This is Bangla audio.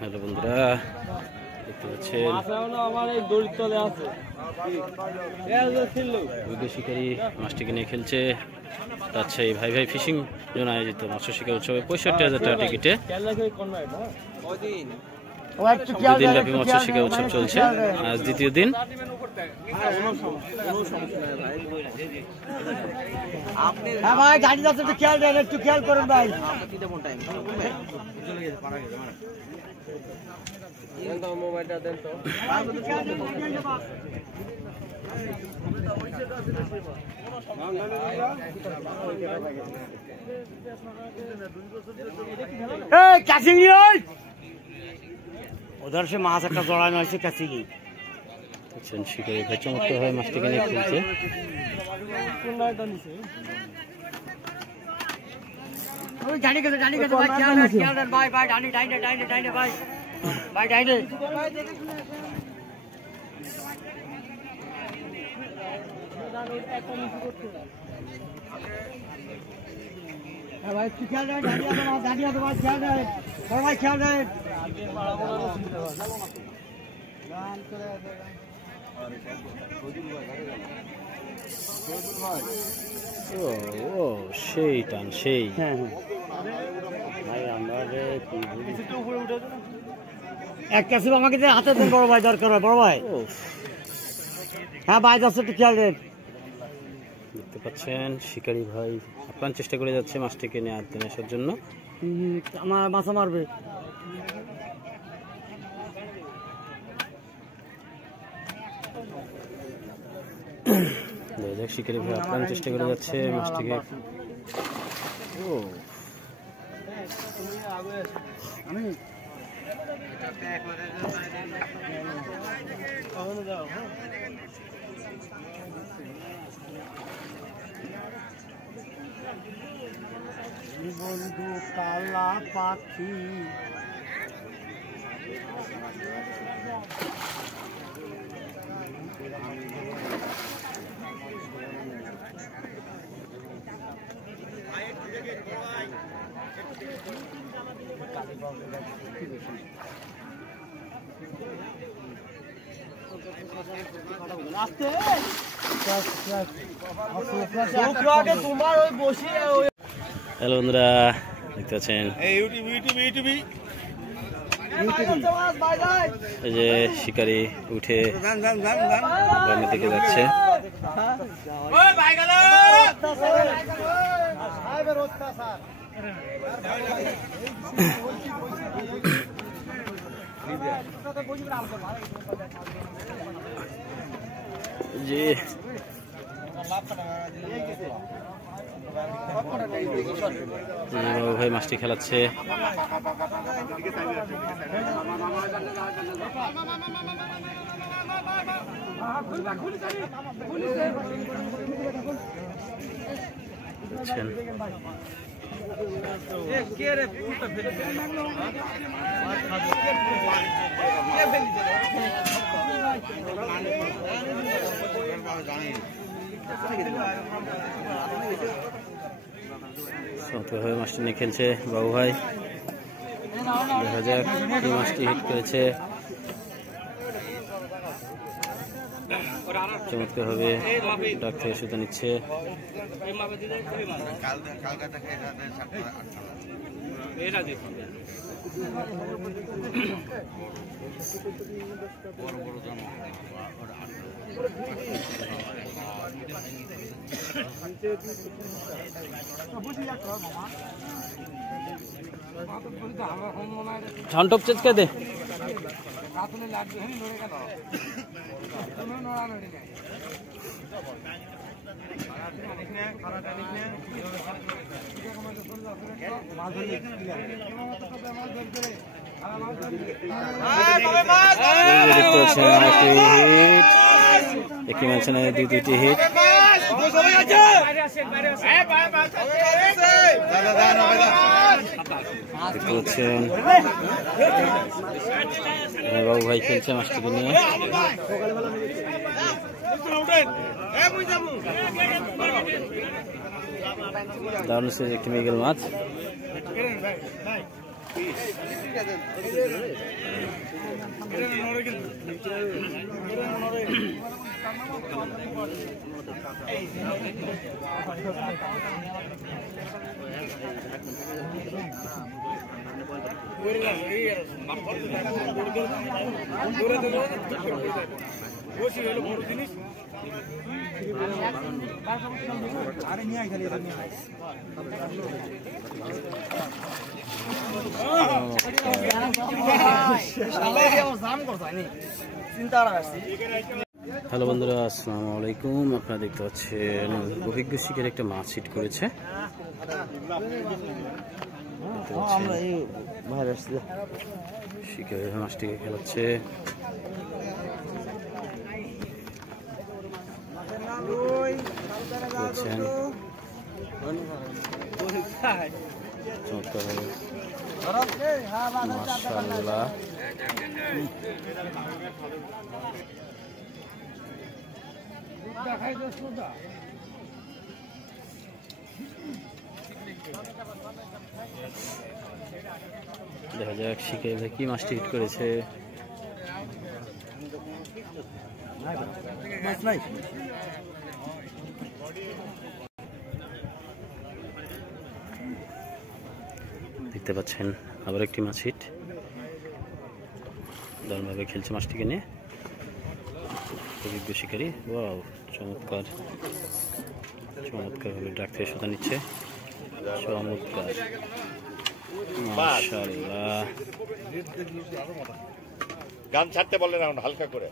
হ্যালো বন্ধুরা, দেখতে পাচ্ছেন শিকারী মাছটিকে নিয়ে খেলছে রাজশাহী ভাই ভাই ফিশিং জোন আয়োজিত মৎস্য শিকার উৎসবে 65,000 টাকা টিকিটে দিনব্যাপী মৎস্য শিকার উৎসব চলছে। আজ দ্বিতীয় দিন। একটু খেয়াল করুন ভাই। মোবাইলটা দেন তো। ওদের সে মাছ একটা জড়ানো হয়েছে কাছে গিয়ে শিকারী ভাই চমৎকার ভাবে মাছটিকে নিয়ে খেলছে। ও সেই টান সেই। একটা ছিল আমাকে হাতে দেন বড় ভাই, দরকার হয় বড় ভাই। হ্যাঁ ভাই, যাচ্ছে একটু খেয়াল দেন। দেখতে পাচ্ছেন শিকারী ভাই আপ্রাণ চেষ্টা করে যাচ্ছে মাছটিকে নিয়ে আনতে আসার জন্য। আমার মাছা মারবে। শিকারী ভাই আপ্রাণ চেষ্টা করে যাচ্ছে মাছটিকে। বন্ধু কালা পাখি হ্যালো বন্ধুরা, দেখতে পাচ্ছেন এই যে শিকারী উঠে গ্রামের দিকে যাচ্ছে। যে বাবু ভাই মাছটি খেলাচ্ছে। চমৎকারভাবে মাছটি নিয়ে খেলছে বাবু ভাই। দেখা যাক এই মাছটি হিট করেছে। চমৎকারভাবে ডাক থেকে সুতো নিচ্ছে। ঝন্টপ চেচকে দে। একই ম্যাচে দুটি হিট। বাবু ভাই খেলছে মাছটিকে নিয়ে। দারুণ একটি মৃগেল মাছ। হ্যালো বন্ধুরা, আসসালামু আলাইকুম। আপনারা দেখতে পাচ্ছেন অভিজ্ঞ শিকার একটা মাছ হিট করেছে। শিকারের মাছটিকে খেলাচ্ছে। মাশাআল্লাহ, দেখা যাক শিকারি ভাই কি মাছটি হিট করেছে। দেখতে পাচ্ছেন আবার একটি মাছ হিট। দারুণভাবে খেলছে মাছটিকে নিয়ে অভিজ্ঞ শিকারী। ওয়াও, চমৎকার চমৎকারভাবে ডাক থেকে সোতা নিচ্ছে। চমৎকার, মাশাআল্লাহ। গান ছাড়তে বললেন হালকা করে।